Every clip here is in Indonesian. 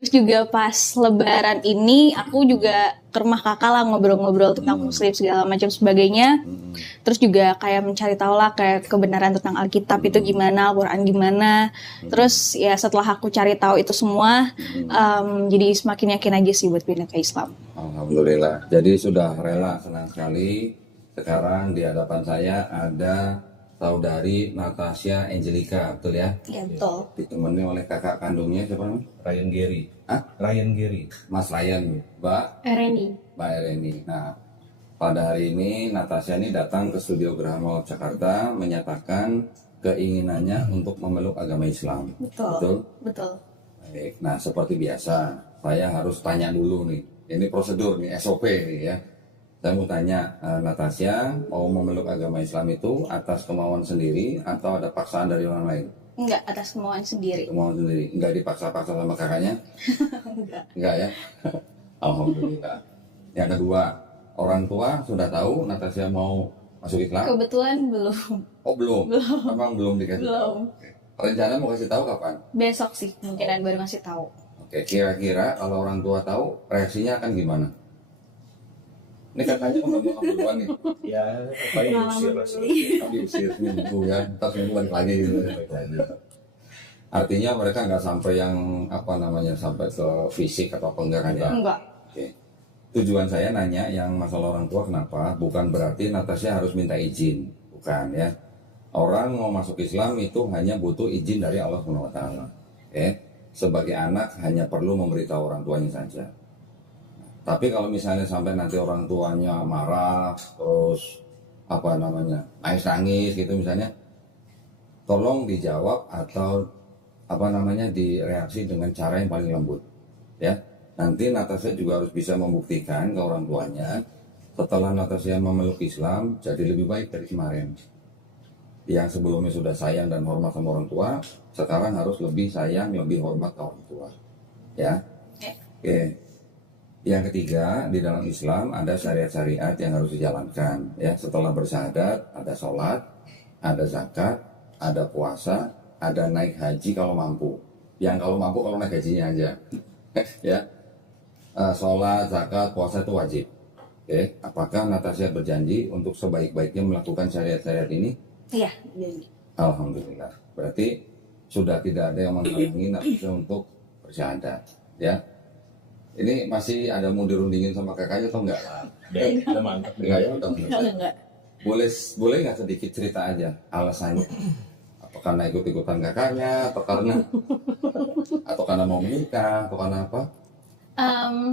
Terus juga pas lebaran ini aku juga ke rumah kakak lah ngobrol-ngobrol tentang muslim segala macam sebagainya. Terus juga kayak mencari tahu lah kayak kebenaran tentang Alkitab itu gimana, Al-Quran gimana. Terus ya setelah aku cari tahu itu semua, jadi semakin yakin aja sih buat pindah ke Islam. Alhamdulillah. Jadi sudah rela, senang sekali. Sekarang di hadapan saya ada saudari Natasha Angelica, betul ya? Ya betul. Ditemani oleh kakak kandungnya siapa namanya? Ryan Gary. Hah? Ryan Gary. Mas Ryan, Mbak Reni. Mbak Reni. Nah, pada hari ini Natasha ini datang ke studio Geraha Maulid Jakarta menyatakan keinginannya untuk memeluk agama Islam. Betul. Betul. Baik. Nah, seperti biasa, saya harus tanya dulu nih. Ini prosedur nih, SOP nih ya. Saya mau tanya, Natasha mau memeluk agama Islam itu atas kemauan sendiri atau ada paksaan dari orang lain? Enggak, atas kemauan sendiri. Kemauan sendiri, enggak dipaksa-paksa sama kakaknya? Enggak ya? Alhamdulillah. Yang kedua, orang tua sudah tahu Natasha mau masuk Islam? Kebetulan belum. Oh belum? Memang belum dikasih tahu? Belum. Oke. Rencana mau kasih tahu kapan? Besok sih kemungkinan baru ngasih tahu. Oke, kira-kira kalau orang tua tahu reaksinya akan gimana? Ini kakaknya udah mau duluan nih. Ya, paling diusir lah sih. Diusir seminggu ya, ntar seminggu balik lagi gitu. Artinya mereka nggak sampai yang apa namanya sampai ke fisik atau apa enggak kan ya? Enggak. Oke. Tujuan saya nanya yang masalah orang tua kenapa? Bukan berarti Natasha harus minta izin, bukan ya. Orang mau masuk Islam itu hanya butuh izin dari Allah Subhanahu wa taala. Oke. Sebagai anak hanya perlu memberitahu orang tuanya saja. Tapi kalau misalnya sampai nanti orang tuanya marah, terus apa namanya nangis-nangis gitu misalnya, tolong dijawab atau apa namanya direaksi dengan cara yang paling lembut, ya. Nanti Natasha juga harus bisa membuktikan ke orang tuanya setelah Natasha memeluk Islam jadi lebih baik dari kemarin. Yang sebelumnya sudah sayang dan hormat sama orang tua, sekarang harus lebih sayang, lebih hormat ke orang tua, ya. Oke. Yang ketiga, di dalam Islam ada syariat-syariat yang harus dijalankan. Ya, setelah bersyahadat, ada sholat, ada zakat, ada puasa, ada naik haji kalau mampu. Yang kalau mampu kalau naik hajinya aja. Ya, sholat, zakat, puasa itu wajib. Oke, apakah Natasha berjanji untuk sebaik-baiknya melakukan syariat-syariat ini? Iya, jadi. Alhamdulillah. Berarti sudah tidak ada yang menghalangi Natasha untuk bersyahadat. Ya. Ini masih ada mau dirundingin sama kakaknya atau enggak? Udah mantap. Enggak ya, udah selesai. Enggak. Boleh nggak sedikit cerita aja alasannya? Apa karena ikut-ikutan kakaknya, atau karena mau menikah, atau karena apa?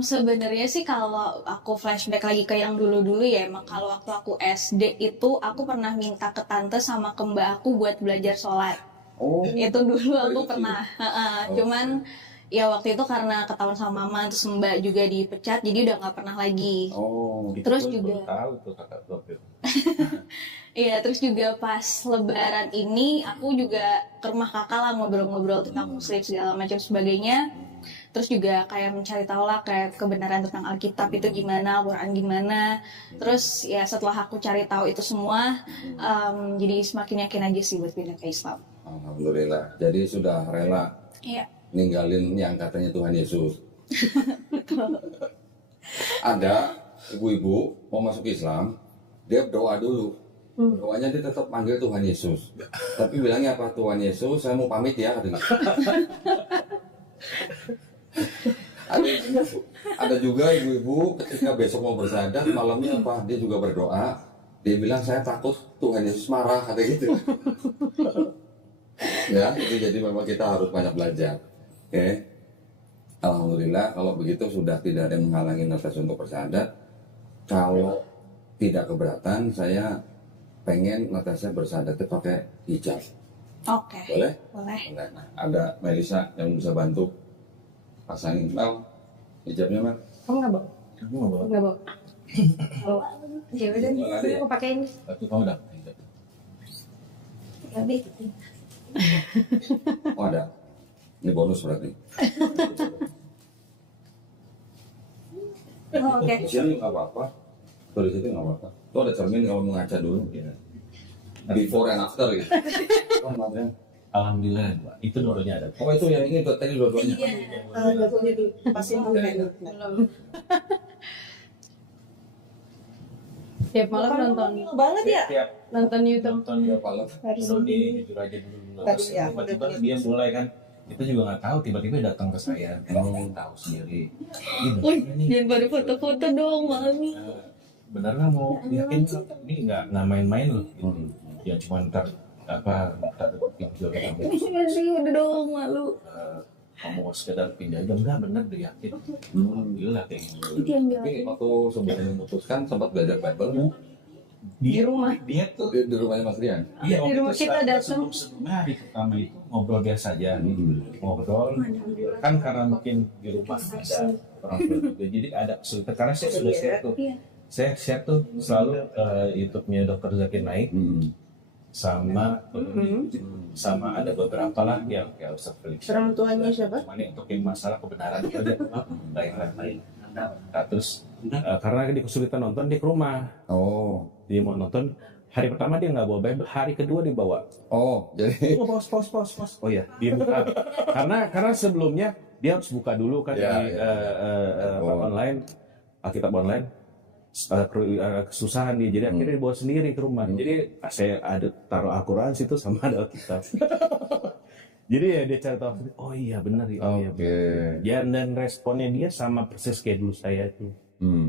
Sebenarnya sih kalau aku flashback lagi ke yang dulu-dulu ya, emang kalau waktu aku SD itu aku pernah minta ke tante sama ke mbak aku buat belajar sholat. Oh, Itu dulu aku kecil. pernah. Oh. Cuman ya waktu itu karena ketahuan sama mama terus mbak juga dipecat jadi udah nggak pernah lagi. Oh, Terus Itu juga baru tahu tuh kakak tuh. iya, terus juga pas lebaran ini aku juga ke rumah kakak lah ngobrol-ngobrol tentang muslim segala macam sebagainya. Terus juga kayak mencari tahu lah kayak kebenaran tentang Alkitab itu gimana, Al-Quran gimana. Terus ya setelah aku cari tahu itu semua, jadi semakin yakin aja sih buat pindah ke Islam. Alhamdulillah. Jadi sudah rela Iya. ninggalin yang katanya Tuhan Yesus. Ada ibu-ibu mau masuk Islam, dia berdoa dulu. Doanya dia tetap manggil Tuhan Yesus. Tapi bilangnya apa? Tuhan Yesus, saya mau pamit ya katanya. Ada juga ibu-ibu ketika besok mau bersyahadat malamnya apa? Dia juga berdoa. Dia bilang saya takut Tuhan Yesus marah kata gitu. Ya, itu jadi memang kita harus banyak belajar. Oke. Alhamdulillah kalau begitu sudah tidak ada yang menghalangi Natasha untuk bersyahadat. Kalau tidak keberatan, saya pengen Natasha bersyahadat itu pakai hijab. Oke. Boleh? Boleh. Boleh. Nah, ada Melisa yang bisa bantu pasangin Mel hijabnya Mel. Kamu nggak bawa? Kamu nggak bawa? Nggak bawa. Bawa. Ya udah, Nggak ada ya? aku pakein. Tapi kamu udah. Lebih. Oh ada. Ini bonus berarti. Oh, oke. Di sini nggak apa-apa. Tuh di situ nggak apa-apa. Tuh ada cermin kalau mau ngaca dulu. Ya. Before and after gitu. Oh, Adrian. Alhamdulillah itu dua-duanya ada. Oh itu yang ini tadi dua-duanya. Dapurnya dipasin dulu kan. Belum. Tiap malam nonton banget ya. Tiap nonton YouTube. nonton Ya malam. Kalau di jujur aja dulu. Harus Terus ya. tiba-tiba dia mulai kan, kita juga nggak tahu, tiba-tiba datang ke saya, tahu sendiri. Wih, jangan baru foto-foto dong, Mami. Bener nggak mau yakin ini nggak main-main loh, gitu. Ya cuma ntar video kamu Masih udah dong, malu. kamu sekedar pindah aja, enggak bener deh yakin. Alhamdulillah kayak gitu. Itu yang bilang Tapi waktu sebelum memutuskan sempat belajar Bible di rumah. Dia tuh di rumahnya Mas Rian. iya, Di rumah kita datang. sebelumnya hari pertama itu ngobrol biasa aja, ngobrol kan karena mungkin di rumah ada orang tua juga, jadi ada kesulitan karena saya sudah share tuh, Iya. saya share tuh selalu YouTube-nya Dr. Zakir Naik sama sama ada beberapa lah yang kayak Ustaz Felix. Orang tuanya siapa? Cuma ini untuk yang masalah kebenaran itu aja, lain-lain. Nah, terus karena dia kesulitan nonton, dia ke rumah. Oh. Dia mau nonton, hari pertama dia nggak bawa Bible, hari kedua dia bawa. Oh, jadi Oh, pause. Oh ya, dia buka. karena sebelumnya dia harus buka dulu kan Ya, di Oh. online, Alkitab online. Kesusahan dia, jadi akhirnya dibawa sendiri ke rumah. Jadi saya ada taruh Al-Quran situ sama ada Alkitab. Jadi ya dia cari tahu, oh iya benar ya. Oh, iya, Oke. benar. Ya, dan responnya dia sama persis kayak dulu saya tuh.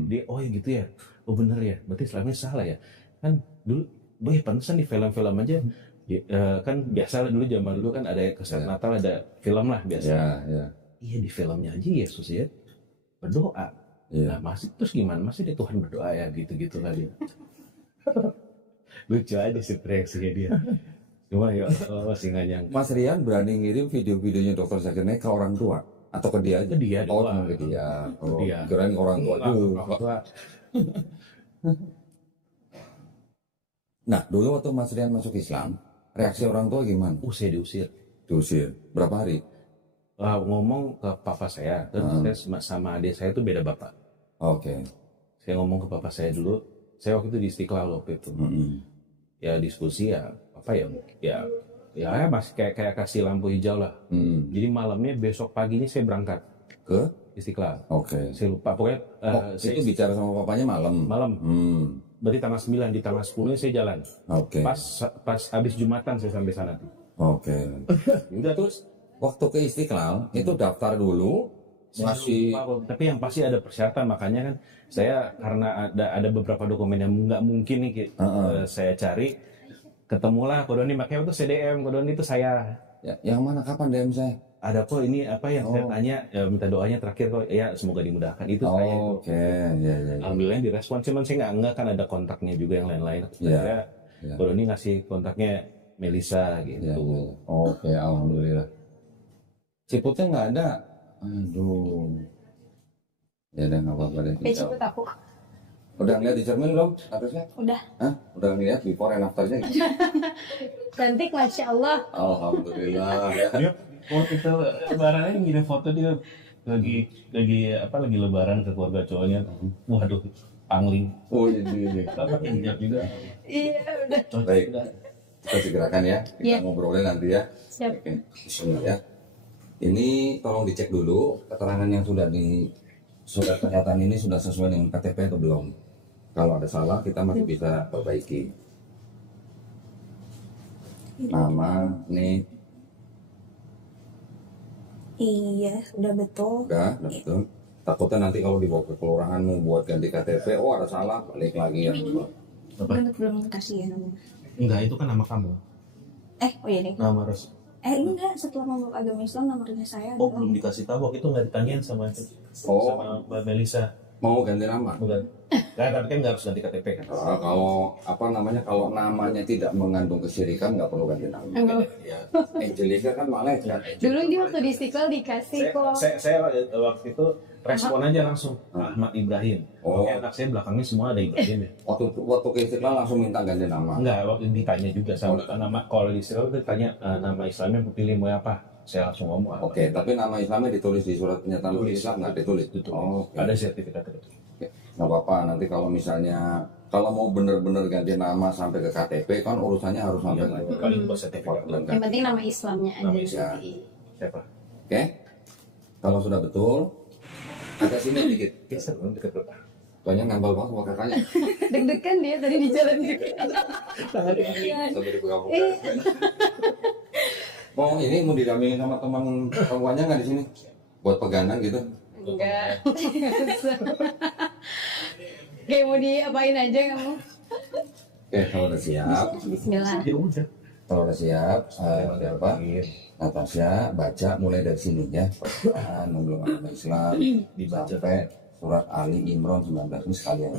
Dia oh ya gitu ya, oh benar ya, berarti Islamnya salah ya. Kan dulu, boy pantesan di film-film aja. Ya, kan biasa dulu zaman dulu kan ada kesan Natal, ada film lah biasa. Ya. Iya di filmnya aja Yesus ya berdoa. Iya. Nah, masih terus gimana? Masih dia Tuhan berdoa ya gitu-gitu lah dia. Lucu aja sih reaksinya dia. Cuma ya masih nggak nyangka. Mas Rian berani ngirim video-videonya Dr. Zakir Naik ke orang tua atau ke dia aja? Ke dia Oh, doang. ke dia. Oh, Dia. kirain ke orang tua dulu. Orang tua. Nah, dulu waktu Mas Rian masuk Islam, reaksi orang tua gimana? Saya diusir. Diusir. Berapa hari? Ngomong ke papa saya, terus saya sama adik saya itu beda bapak. Oke. Saya ngomong ke papa saya dulu. Saya waktu itu di Istiqlal waktu itu. Ya diskusi ya apa ya masih kayak kasih lampu hijau lah. Jadi malamnya besok paginya saya berangkat Ke? Istiqlal. Oke. Saya lupa pokoknya Itu bicara sama papanya malam? malam. Hmm. Berarti tanggal 9, di tanggal 10 saya jalan. Oke. Pas habis Jumatan saya sampai sana tuh. Oke. Udah terus Waktu ke Istiqlal, itu daftar dulu, masih... tapi yang pasti ada persyaratan, makanya kan saya karena ada beberapa dokumen yang nggak mungkin nih saya cari, ketemulah Kodoni, makanya itu CDM, Kodoni itu saya. Ya, yang mana kapan DM saya? Ada kok ini apa yang saya tanya, ya, minta doanya terakhir kok, ya semoga dimudahkan itu saya. Oke, ya. Alhamdulillah direspon, cuman saya nggak kan ada kontaknya juga yang lain-lain. Ya. Kodoni ngasih kontaknya Melisa gitu. Ya. Oke, alhamdulillah. Ciputnya nggak ada. Aduh. Ya udah nggak apa-apa deh. Cepet aku. Udah ngeliat di cermin belum atasnya? Udah. Hah? Udah ngeliat before and afternya? Cantik, Masya Allah. Alhamdulillah ya. Dia waktu itu lebarannya ngirim foto dia lagi lebaran ke keluarga cowoknya. Waduh, pangling. Oh ini. Pakai hijab juga. Iya, udah. Baik. Kita segerakan ya. Kita Iya. ngobrolnya nanti ya. Siap. Oke. Bismillah ya. Ini tolong dicek dulu keterangan yang sudah di surat kesehatan ini sudah sesuai dengan KTP atau belum. Kalau ada salah kita masih bisa perbaiki. Nama, nih, Iya, udah betul. udah betul. Takutnya nanti kalau dibawa ke kelurahan mau buat ganti KTP, oh ada salah, balik lagi ya. Belum kasih ya namanya. Enggak, itu kan nama kamu. Oh iya nih. Nama Ros. Enggak, setelah memeluk agama Islam nomornya saya Oh, adalah belum dikasih tahu. Waktu itu nggak ditanyain sama Oh. Mbak Melisa. Mau ganti nama? Bukan. Nah, tapi kan nggak harus ganti KTP kan. Kalau kalau namanya tidak mengandung kesyirikan nggak perlu ganti nama. Ya. Angelica kan malaikat. Dulu dia waktu di Istiqlal dikasih kok. Saya waktu itu respon aja langsung Ahmad Ibrahim. Oh. Oke, anak saya belakangnya semua ada Ibrahim ya. Waktu ke Istiqlal langsung minta ganti nama. Enggak, waktu ditanya juga sama nama, kalau di Israel itu ditanya nama Islamnya pilih mau apa. Saya langsung ngomong. Oke, tapi nama Islamnya ditulis di surat pernyataan Tulis. Islam nggak ditulis? Itu Oh, oke. ada sertifikat itu. Oke. nggak apa-apa. Nanti kalau misalnya kalau mau bener-bener ganti nama sampai ke KTP kan urusannya harus sampai ke Paling buat sertifikat. Yang penting nama Islamnya Nama aja. Islam. Siapa? Oke, kalau sudah betul agak sini dikit. Biasa dong dekat berapa? Banyak nempel banget sama kakaknya. Deg-degan dia tadi di jalan gitu. Sampai dipegang. Mau didampingin sama teman perempuannya nggak di sini? Buat pegangan gitu. Enggak. Kayak mau diapain aja kamu? Oke, kalau udah siap. Bismillah. Ya udah. Kalau udah siap, apa? Natasha baca mulai dari sini ya. Quran, belum agama Islam, Dibaca. sampai surat Ali Imran 19 ini sekalian.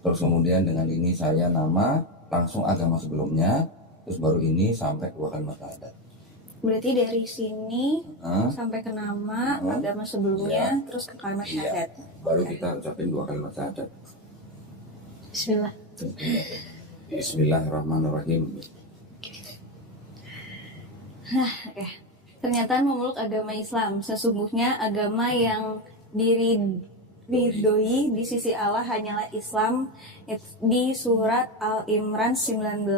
Terus kemudian dengan ini saya nama, langsung agama sebelumnya, terus baru ini sampai 2 kalimat syahadat. Berarti dari sini Nah, sampai ke nama, agama sebelumnya, terus ke kalimat syahadat. baru kita ucapin 2 kalimat syahadat. Bismillah. Bismillahirrahmanirrahim. Oke. Ternyata memeluk agama Islam. Sesungguhnya agama yang diridhoi di sisi Allah hanyalah Islam. Di surat Al-Imran 19.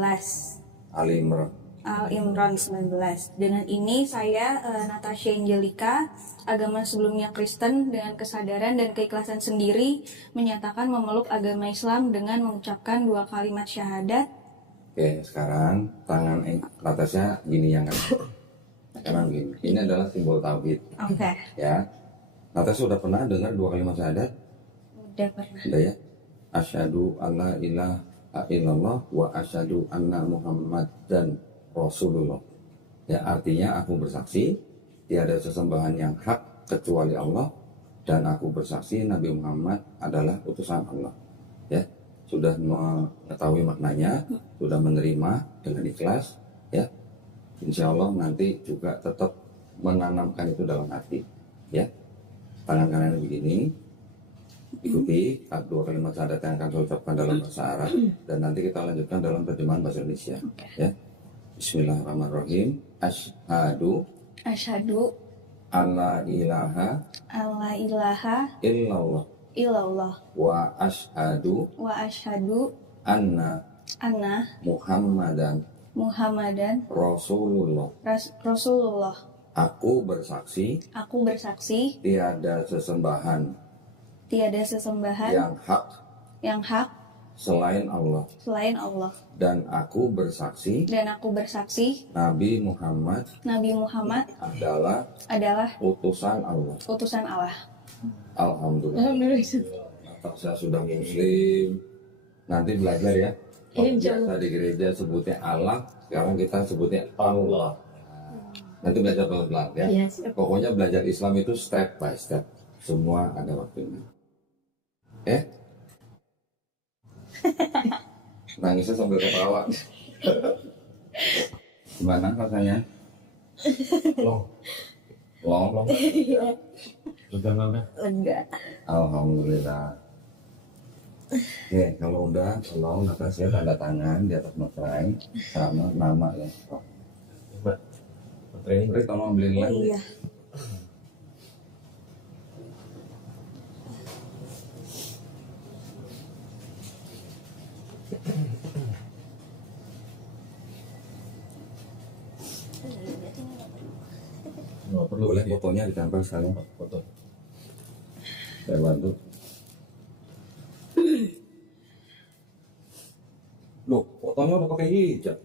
Ali Imran. Al-Imran 19. Dengan ini saya Natasha Angelica, agama sebelumnya Kristen, dengan kesadaran dan keikhlasan sendiri menyatakan memeluk agama Islam dengan mengucapkan 2 kalimat syahadat. Oke, sekarang tangan atasnya gini yang kan. Sekarang gini. Ini adalah simbol tauhid, Oke, ya. Natasha sudah pernah dengar 2 kalimat syahadat? udah pernah. Sudah ya. Asyhadu alla ilaha illallah wa asyhadu anna Muhammadan Rasulullah. Ya, artinya aku bersaksi tiada sesembahan yang hak kecuali Allah dan aku bersaksi Nabi Muhammad adalah utusan Allah. Ya, sudah mengetahui maknanya, sudah menerima dengan ikhlas, ya. Insya Allah nanti juga tetap menanamkan itu dalam hati, ya. Tangan kanan begini, ikuti 2 kalimat syahadat yang akan saya ucapkan dalam bahasa Arab dan nanti kita lanjutkan dalam terjemahan bahasa Indonesia, ya. Bismillahirrahmanirrahim. Asyhadu Asyhadu alla ilaha alla ilaha illallah illallah wa asyhadu wa asyhadu anna anna Muhammadan Muhammadan Rasulullah. Rasulullah. Aku bersaksi Aku bersaksi tiada sesembahan tiada sesembahan yang hak selain Allah selain Allah, dan aku bersaksi dan aku bersaksi Nabi Muhammad Nabi Muhammad adalah adalah utusan Allah. utusan Allah. Alhamdulillah. Atau saya sudah muslim. Nanti belajar ya. Kalau biasa di gereja sebutnya Allah, sekarang kita sebutnya Allah. Nanti belajar pelan-pelan ya. Iya, siap. Pokoknya belajar Islam itu step by step. Semua ada waktunya. Nangisnya sambil ketawa. Gimana rasanya? Long. Long. Lega. Alhamdulillah. Oke, kalau udah tolong Natasha tanda tangan di atas materai sama nama ya. Mbak. Training. Beri tolong beliin Oh lagi. iya. Nggak perlu Boleh ya. fotonya ditempel sekalian. Foto. Saya bantu. Loh, fotonya udah pakai hijab.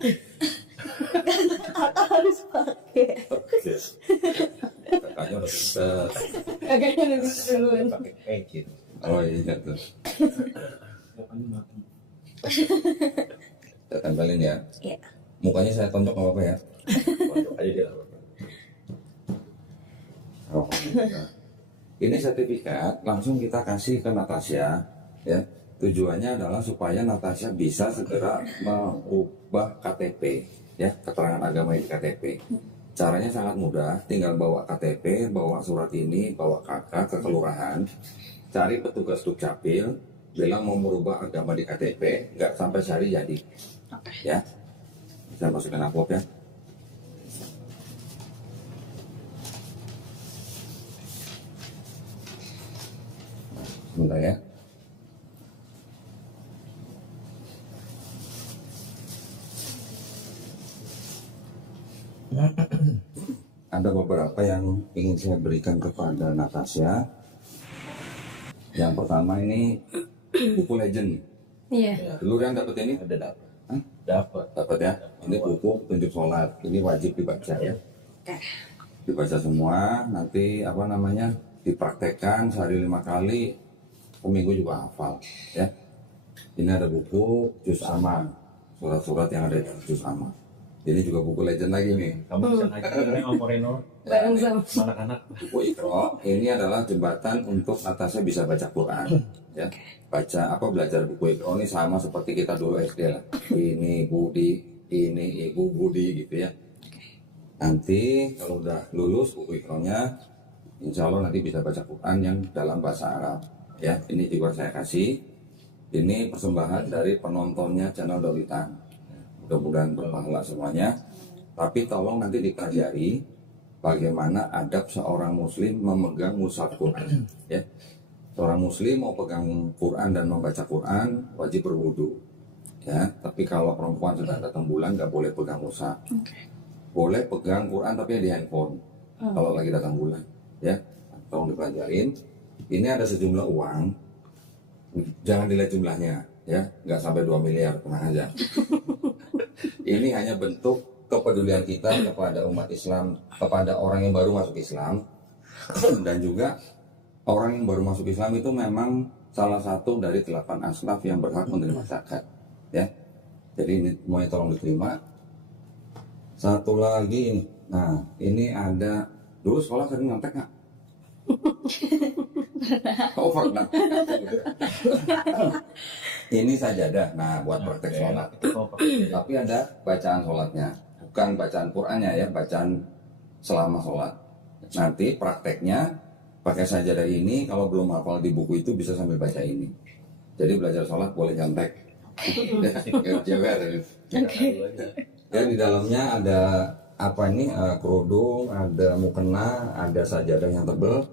Harus pakai. Kakaknya udah pintar. Agaknya lebih duluan. Pakai pecin. Oh iya tuh. Saya tempelin ya. Iya. Mukanya saya tonjok nggak apa-apa ya. Foto aja dia. Alhamdulillah. Ini sertifikat langsung kita kasih ke Natasha, ya. Tujuannya adalah supaya Natasha bisa segera mengubah KTP, ya, keterangan agama di KTP. Caranya sangat mudah, tinggal bawa KTP, bawa surat ini, bawa kakak ke kelurahan, cari petugas Dukcapil, bilang mau merubah agama di KTP, nggak sampai sehari jadi, ya. Bisa masukin amplop ya. Sebentar ya. ada beberapa yang ingin saya berikan kepada Natasha. Yang pertama ini buku legend. Iya. Dulu kan dapat ini? Ada dapat. Hah? Dapat ya. Ini buku petunjuk sholat. Ini wajib dibaca ya. Dibaca semua. Nanti apa namanya? Dipraktekkan sehari 5 kali. Seminggu juga hafal ya. Ini ada buku Juz Amma. Surat-surat yang ada di Juz Amma. Ini juga buku legend lagi nih. Kamu bisa ngajarin Om Moreno Bareng sama. anak-anak. Buku Iqra ini adalah jembatan untuk Natasha bisa baca Quran ya. Belajar buku Iqra ini sama seperti kita dulu SD lah. Ini Budi, ini Ibu Budi gitu ya. Nanti kalau udah lulus buku Iqra-nya, insya Allah nanti bisa baca Quran yang dalam bahasa Arab ya. Ini juga saya kasih. Ini persembahan dari penontonnya channel Dolitan. Mudah-mudahan berpahala semuanya. Tapi tolong nanti dipelajari bagaimana adab seorang muslim memegang mushaf Quran ya. Seorang muslim mau pegang Quran dan membaca Quran wajib berwudu ya. Tapi kalau perempuan sedang datang bulan nggak boleh pegang mushaf. Boleh pegang Quran tapi di handphone kalau lagi datang bulan ya. Tolong dipelajarin. Ini ada sejumlah uang, jangan dilihat jumlahnya ya, nggak sampai 2 miliar, tenang aja. Ini hanya bentuk kepedulian kita kepada umat Islam, kepada orang yang baru masuk Islam, dan juga orang yang baru masuk Islam itu memang salah satu dari 8 asnaf yang berhak menerima zakat ya. Jadi ini semuanya tolong diterima. Satu lagi ini, nah ini ada, dulu sekolah sering nyontek nggak? Oh pernah. Ini sajadah, nah buat praktek sholat. Tapi ada bacaan sholatnya, bukan bacaan Qur'annya ya, bacaan selama sholat. Nanti prakteknya pakai sajadah ini, kalau belum hafal di buku itu bisa sambil baca ini. Jadi belajar sholat boleh nyontek. Ya di dalamnya ada apa ini, kerudung, ada mukena, ada sajadah yang tebel.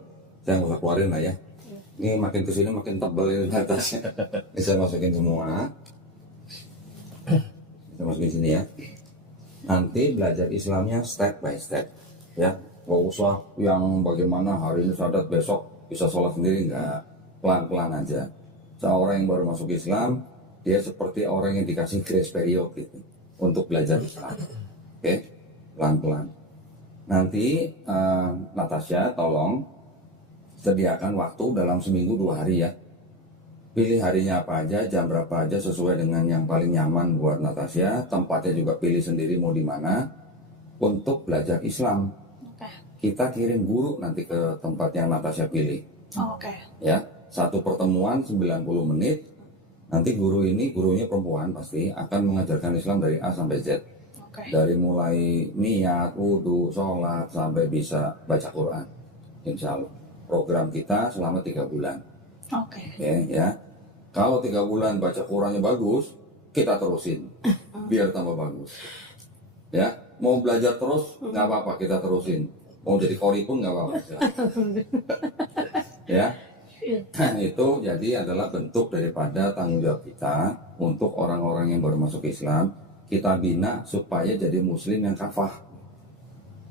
Saya nggak usah keluarin lah ya. Ini makin kesini makin tebal ini atasnya. Ini saya masukin semua. Kita masukin sini ya. Nanti belajar Islamnya step by step ya. Gak usah yang bagaimana hari ini sadat besok bisa sholat sendiri, enggak. Pelan-pelan aja. Seorang yang baru masuk Islam, dia seperti orang yang dikasih grace period gitu untuk belajar Islam. Oke, pelan-pelan. Nanti Natasha tolong sediakan waktu dalam seminggu 2 hari ya. Pilih harinya apa aja, jam berapa aja sesuai dengan yang paling nyaman buat Natasha. Tempatnya juga pilih sendiri mau di mana untuk belajar Islam. Kita kirim guru nanti ke tempat yang Natasha pilih. Ya, satu pertemuan 90 menit. Nanti guru ini, gurunya perempuan pasti akan mengajarkan Islam dari A sampai Z. Dari mulai niat, wudu, sholat sampai bisa baca Quran. Insya Allah. Program kita selama 3 bulan. Oke ya. Kalau 3 bulan baca Qurannya bagus, kita terusin biar tambah bagus. Ya, mau belajar terus nggak apa-apa, kita terusin. Mau jadi qori pun nggak apa-apa. Ya, itu jadi adalah bentuk daripada tanggung jawab kita untuk orang-orang yang baru masuk Islam. Kita bina supaya jadi Muslim yang kafah,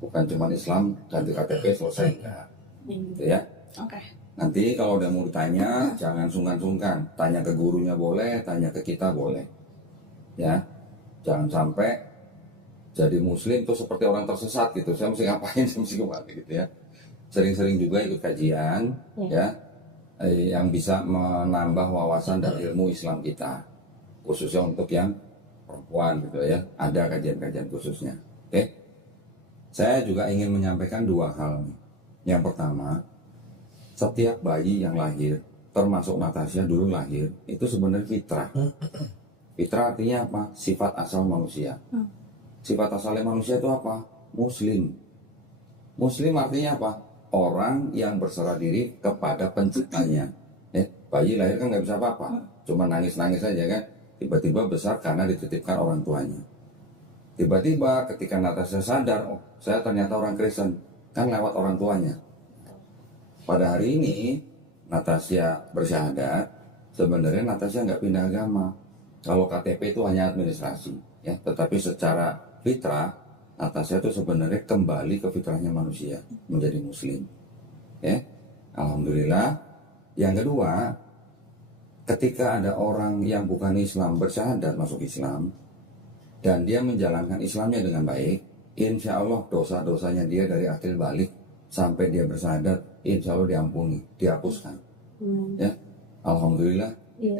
bukan cuma Islam ganti KTP selesai enggak. Gitu ya. Nanti kalau udah mau ditanya, jangan sungkan-sungkan. Tanya ke gurunya boleh, tanya ke kita boleh. Ya, jangan sampai jadi Muslim tuh seperti orang tersesat gitu. Saya mesti ngapain, saya mesti kemana gitu ya. Sering-sering juga ikut kajian, ya, yang bisa menambah wawasan dan ilmu Islam kita, khususnya untuk yang perempuan gitu ya. Ada kajian-kajian khususnya. Oke. Saya juga ingin menyampaikan 2 hal. Yang pertama, setiap bayi yang lahir, termasuk Natasha dulu lahir, itu sebenarnya fitrah. Fitrah artinya apa? Sifat asal manusia. Sifat asalnya manusia itu apa? Muslim. Muslim artinya apa? Orang yang berserah diri kepada penciptanya. Bayi lahir kan nggak bisa apa-apa, cuma nangis-nangis aja kan. Tiba-tiba besar karena dititipkan orang tuanya. Tiba-tiba ketika Natasha sadar, oh saya ternyata orang Kristen, kan lewat orang tuanya. Pada hari ini Natasha bersyahadat, sebenarnya Natasha nggak pindah agama. Kalau KTP itu hanya administrasi, ya. Tetapi secara fitrah Natasha itu sebenarnya kembali ke fitrahnya manusia, menjadi muslim. Ya, alhamdulillah. Yang kedua, ketika ada orang yang bukan Islam bersyahadat masuk Islam dan dia menjalankan Islamnya dengan baik, insya Allah dosa-dosanya dia dari akhir balik sampai dia bersyahadat, insya Allah diampuni, dihapuskan. Ya, alhamdulillah. Iya.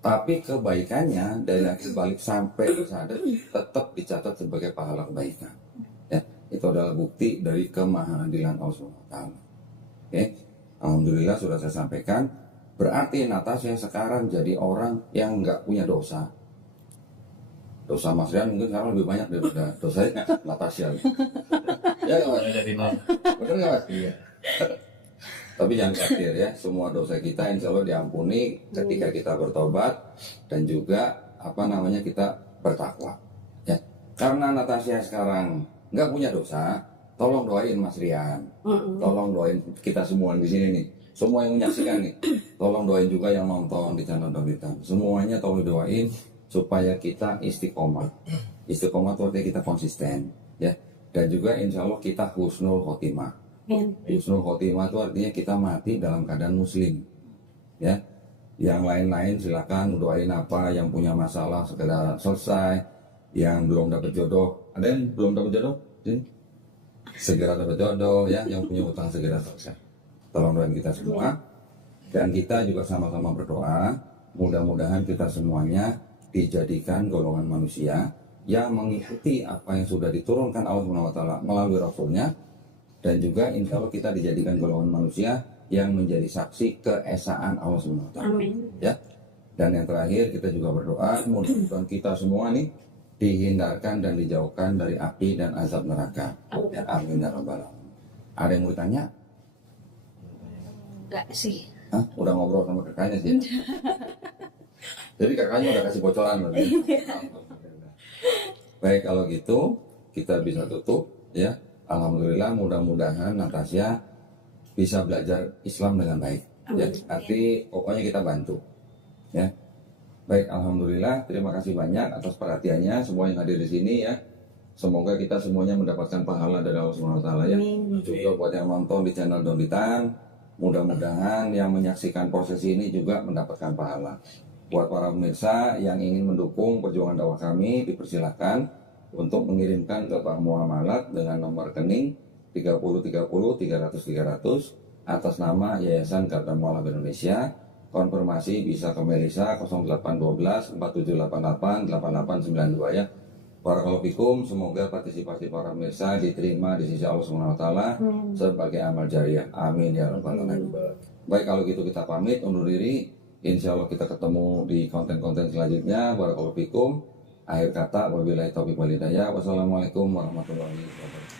Tapi kebaikannya dari akhir balik sampai bersyahadat tetap dicatat sebagai pahala kebaikan. Ya, itu adalah bukti dari kemahaadilan Allah SWT. Oke, alhamdulillah sudah saya sampaikan. Berarti Natasha sekarang jadi orang yang nggak punya dosa. Dosa Mas Rian mungkin sekarang lebih banyak daripada dosanya Natasha. Ya nggak Mas? Jadi nol. Bener nggak Mas? Iya. Tapi jangan khawatir ya, semua dosa kita insya Allah diampuni ketika kita bertobat dan juga kita bertakwa. Ya, karena Natasha sekarang nggak punya dosa, tolong doain Mas Rian, tolong doain kita semua di sini nih, semua yang menyaksikan nih, tolong doain juga yang nonton di channel Donitan. Semuanya tolong doain supaya kita istiqomah. Istiqomah itu artinya kita konsisten, ya, dan juga insya Allah kita husnul khotimah. Husnul khotimah itu artinya kita mati dalam keadaan muslim, ya. Yang lain-lain silakan doain apa, yang punya masalah segera selesai, yang belum dapat jodoh, ada yang belum dapat jodoh, segera dapat jodoh, ya. Yang punya utang segera selesai. Tolong doain kita semua, dan kita juga sama-sama berdoa, mudah-mudahan kita semuanya dijadikan golongan manusia yang mengikuti apa yang sudah diturunkan Allah SWT melalui Rasulnya. Dan juga insya Allah kita dijadikan golongan manusia yang menjadi saksi keesaan Allah SWT. Ya. Dan yang terakhir kita juga berdoa mudah-mudahan kita semua nih dihindarkan dan dijauhkan dari api dan azab neraka. Ya, amin ya rabbal alamin. Ada yang mau ditanya? Enggak sih. Hah? Udah ngobrol sama kakaknya sih. Jadi kakaknya udah kasih bocoran berarti. Baik, kalau gitu kita bisa tutup ya. Alhamdulillah, mudah-mudahan Natasha bisa belajar Islam dengan baik. Ya, arti pokoknya kita bantu. Ya. Baik, alhamdulillah, terima kasih banyak atas perhatiannya semua yang hadir di sini ya. Semoga kita semuanya mendapatkan pahala dari Allah SWT ya. Juga buat yang nonton di channel Donitan, mudah-mudahan yang menyaksikan proses ini juga mendapatkan pahala. Buat para pemirsa yang ingin mendukung perjuangan dakwah kami, dipersilakan untuk mengirimkan ke Bank Muamalat dengan nomor rekening 3030-300-300 atas nama Yayasan Garda Mualaf Indonesia. Konfirmasi bisa ke Melisa 0812-4788-8892 ya. Barakallahu fikum, semoga partisipasi para pemirsa diterima di sisi Allah SWT sebagai amal jariah. Amin ya rabbal alamin. Baik, kalau gitu kita pamit undur diri. Insya Allah kita ketemu di konten-konten selanjutnya. Barakallahu fikum. Akhir kata, wabillahi taufiq wal hidayah. Wassalamualaikum warahmatullahi wabarakatuh.